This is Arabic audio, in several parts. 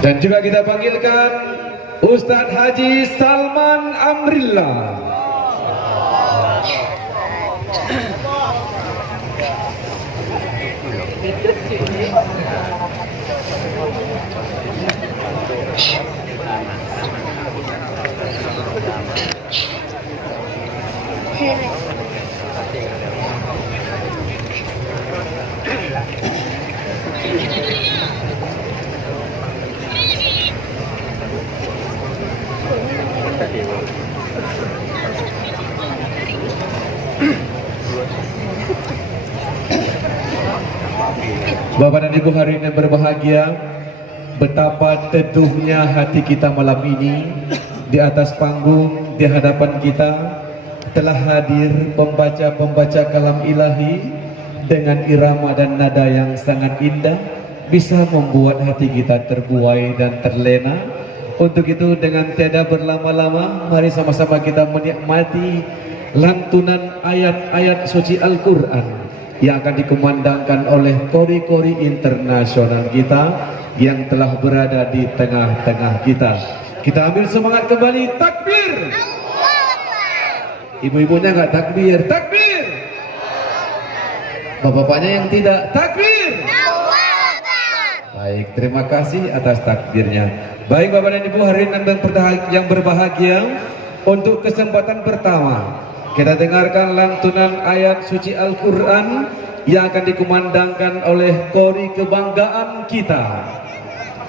Dan juga kita panggilkan Ustadz Haji Salman Amrillah. Bapak dan Ibu hadirin yang berbahagia, betapa teduhnya hati kita malam ini. Di atas panggung, di hadapan kita telah hadir pembaca-pembaca kalam ilahi dengan irama dan nada yang sangat indah, bisa membuat hati kita terbuai dan terlena. Untuk itu dengan tiada berlama-lama, mari sama-sama kita menikmati lantunan ayat-ayat suci Al-Quran yang akan dikumandangkan oleh kori-kori internasional kita yang telah berada di tengah-tengah kita. Kita ambil semangat kembali, takbir. Ibu-ibunya nggak takbir, takbir. Bapak-bapaknya yang tidak, takbir. Baik, terima kasih atas takbirnya. Baik Bapak dan Ibu hadirin yang berbahagia, untuk kesempatan pertama kita dengarkan lantunan ayat suci Al-Quran yang akan dikumandangkan oleh kori kebanggaan kita,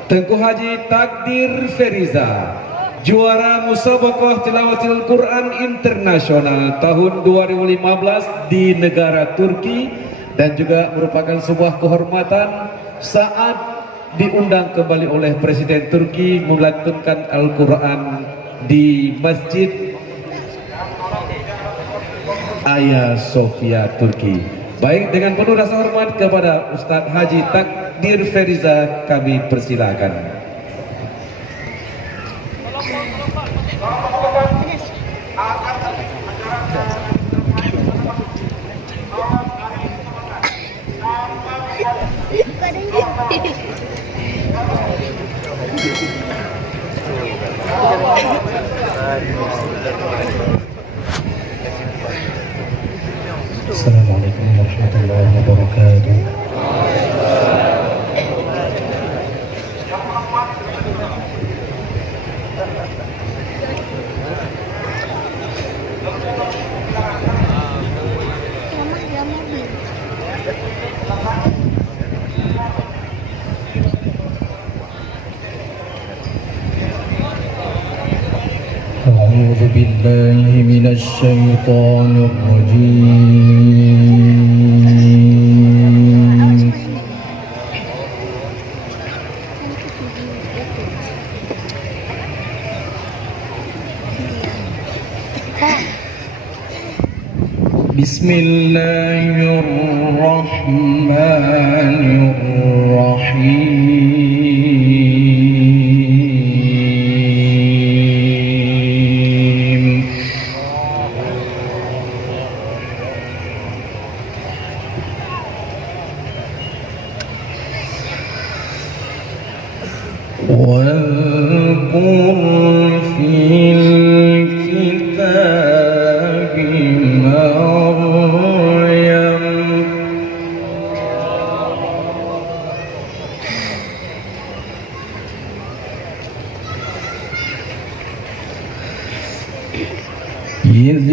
Tengku Haji Takdir Feriza, juara Musabaqah Tilawatil Quran Internasional tahun 2015 di negara Turki, dan juga merupakan sebuah kehormatan saat diundang kembali oleh Presiden Turki melantunkan Al-Quran di Masjid Hagia Sophia, Turki. Baik, dengan penuh rasa hormat kepada Ustadz Haji Takdir Feriza, kami persilakan. Assalamualaikum warahmatullahi wabarakatuh. أعوذ بالله من الشيطان الرجيم. بسم الله الرحمن الرحيم. واذكر في الكتاب مريم إذ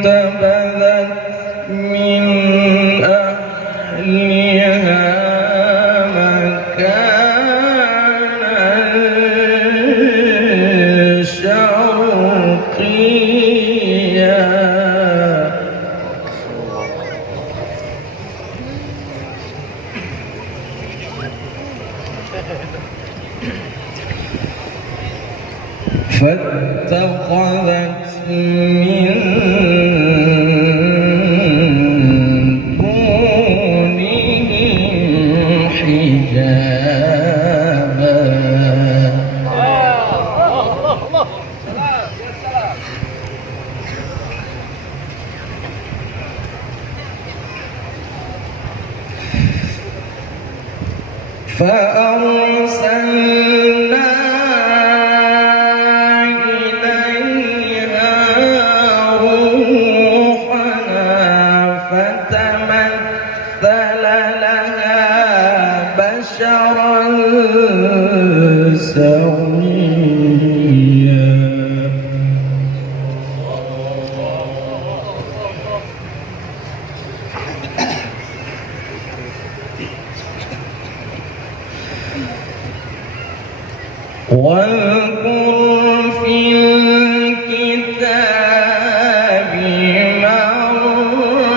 انتبذت من أهلها فاتخذت من دونهم حجابا فأرسلنا إليها روحنا فتمثل لها بشرا سويا. واذكر في الكتاب مريم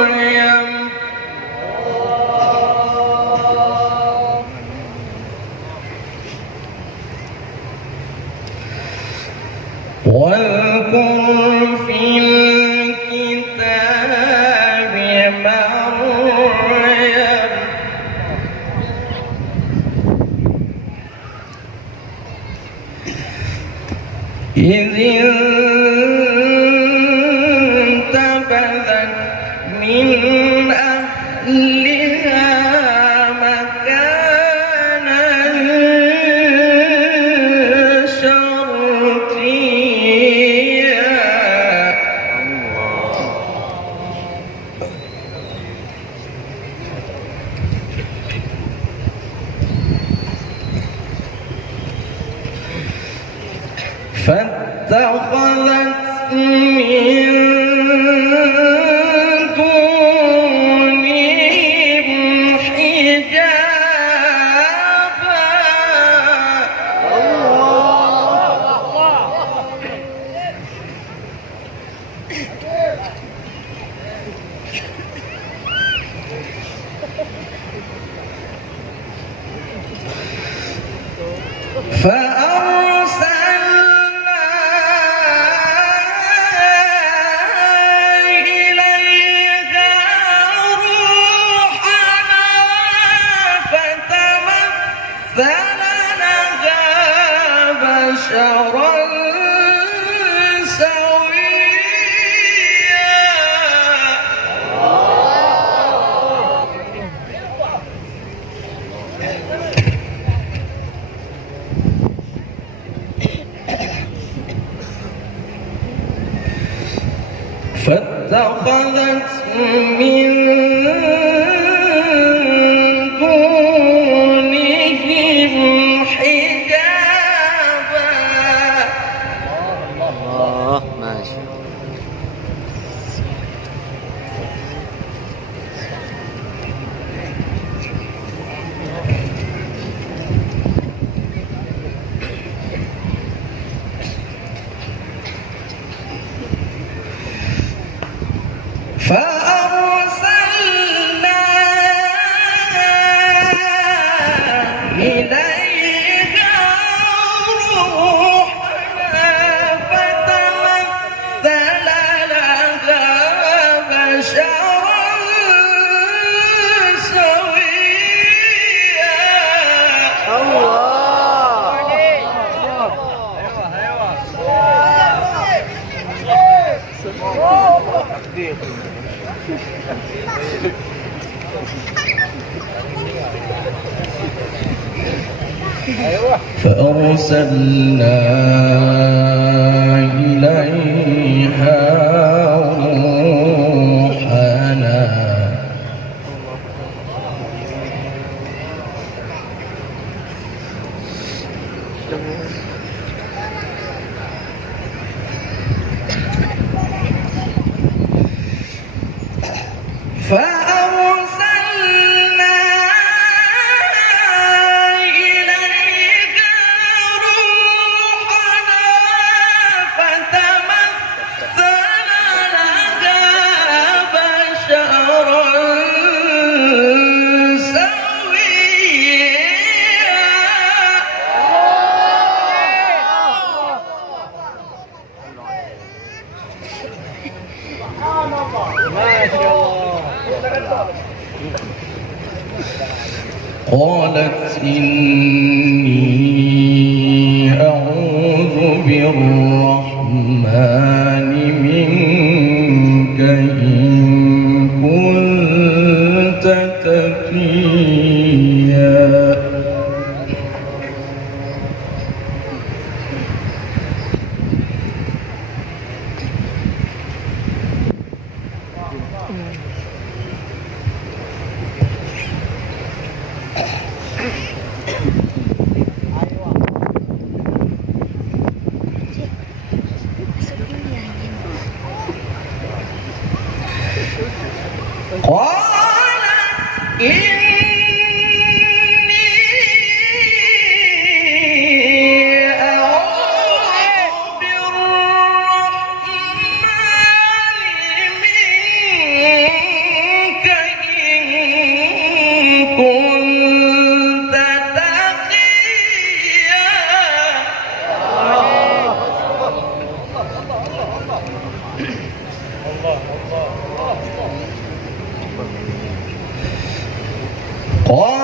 إذ انتبذت من أهلها مكانا شرقيا. فاتخذت من دونهم حجابا. فأرسلنا إليها روحنا فتمثل لها بشرا سويا. فاتخذت من دونهم حجابا. الله ماشي. فأرسلنا إليها روحنا فتمثل لها بشرا سويا. فأرسلنا إليها روحنا فأرسلنا إليها روحنا فتمثل لها بشرا قالت إني أعوذ بالرحمن منك إن كنت تقيا.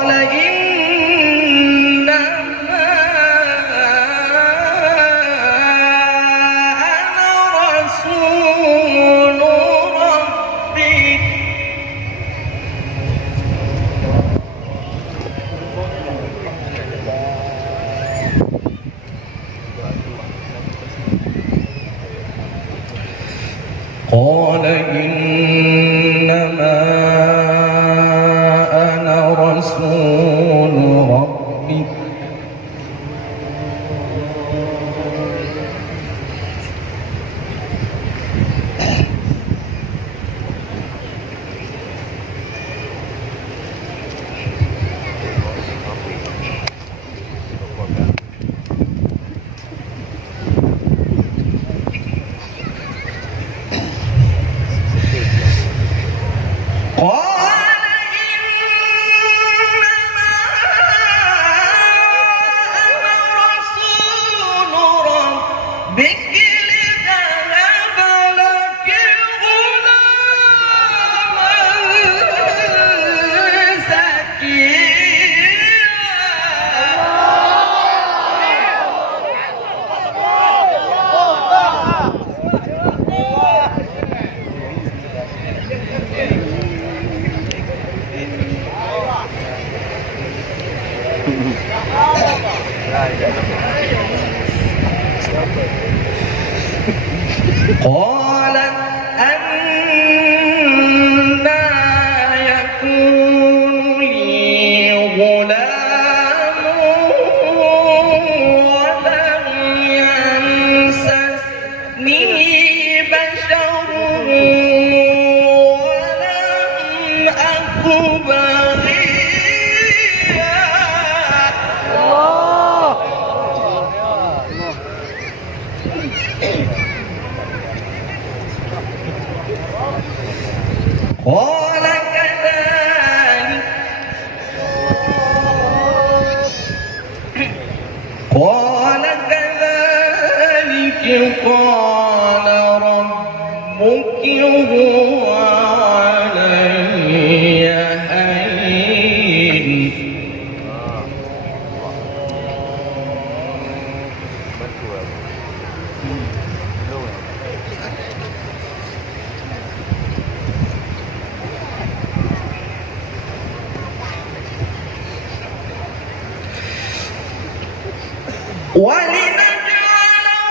قال إنما أنا رسول ربك قال إنما أنا رسول ربك قال إنما أنا رسول ربك لأهب لك غلاما قالت أنى يكون لي غلام ولم يمسسني بشر ولم أك بغيا قال كذلك قال ربك هو علي هين ولنجعله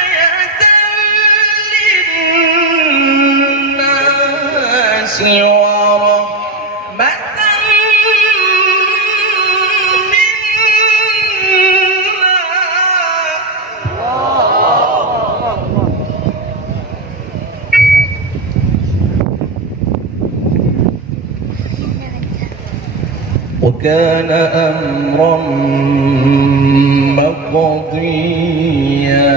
آية للناس ورحمة وكان أمرا مقضيا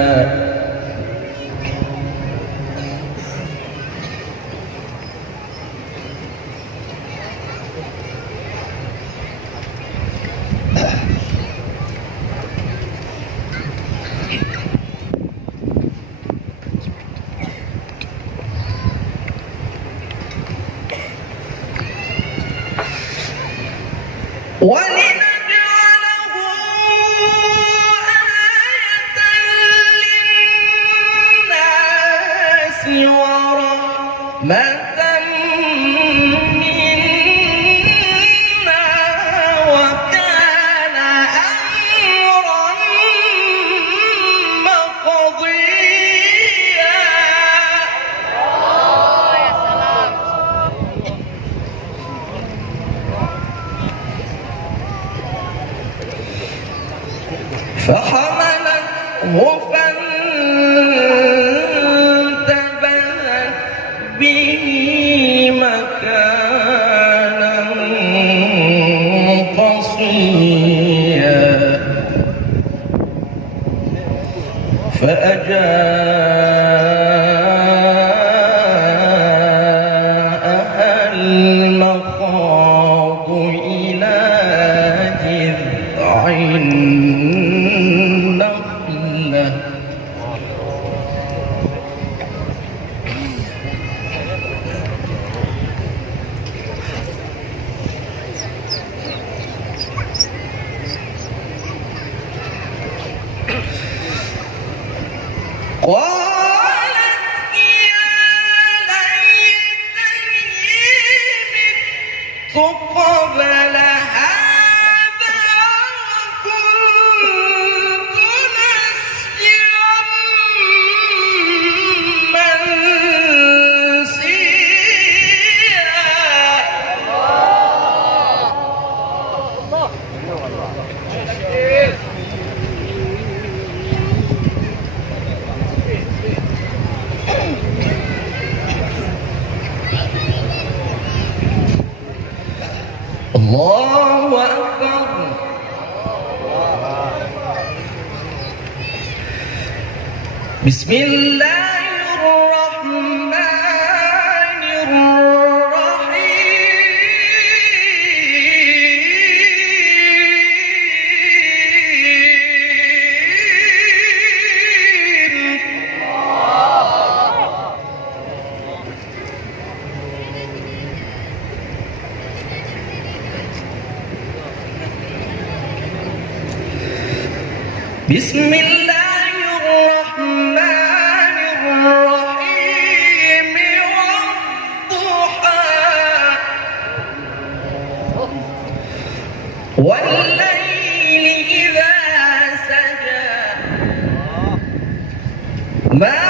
ولنجعله آية للناس ورحمة منا وكان أمرا مقضيا فحملته فانتبذت به مكانا قصيا فأجاءها المخاض إلى جذع النخلة قبل هذا وكنت نسيا منسيا. الله أكبر. بسم الله الرحمن الرحيم. بسم الله الرحمن الرحيم والضحى والليل إذا سجى ما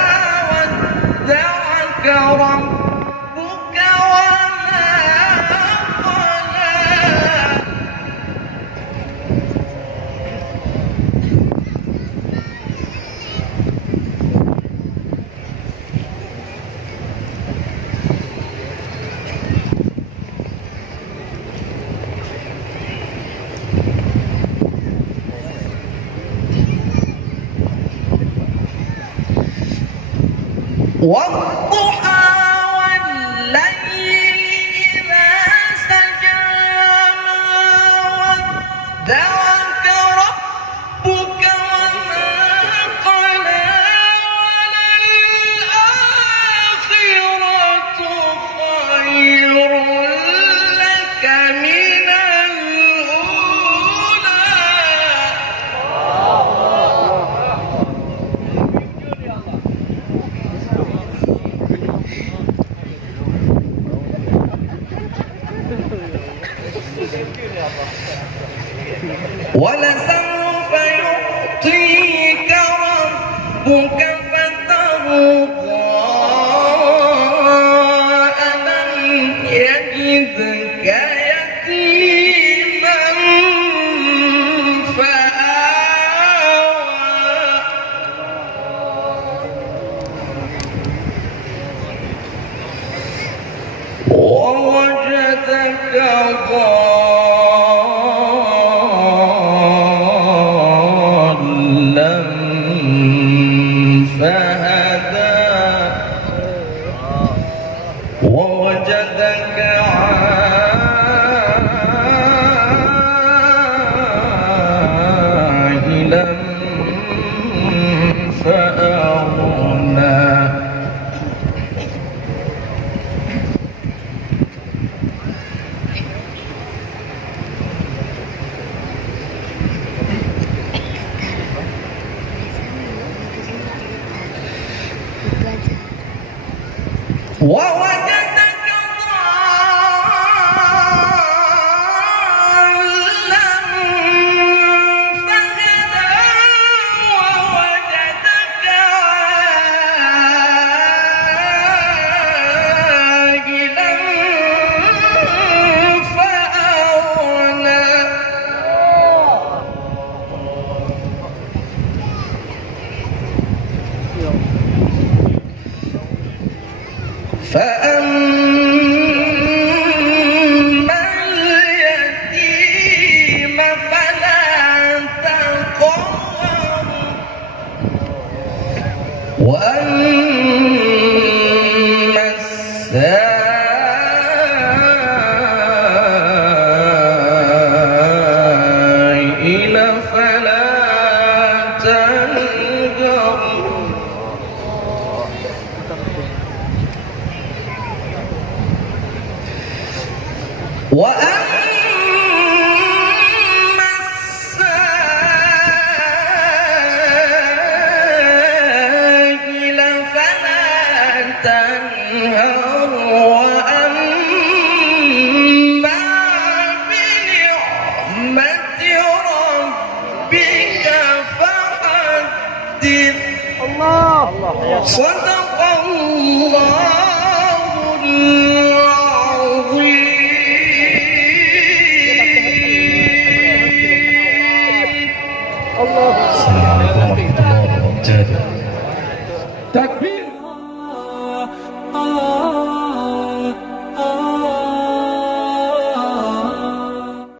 ودعك ربك وما قلى. والضحى والليل إذا سجى ما ودعك ربك وما قلى. وللآخرة خير لك من الأولى. ولسوف يعطيك ربك فترضى. ألم يجدك يتيما فآوى ووجدك ضالا فهدى ووجدك عائلا فأغنى. ووجدك ضالا فهدى ووجدك عائلا فأغنى. فأما اليتيم فلا تقهر وأما السائل فلا تنهر. وأما السائل فلا تنهر وأما صدق الله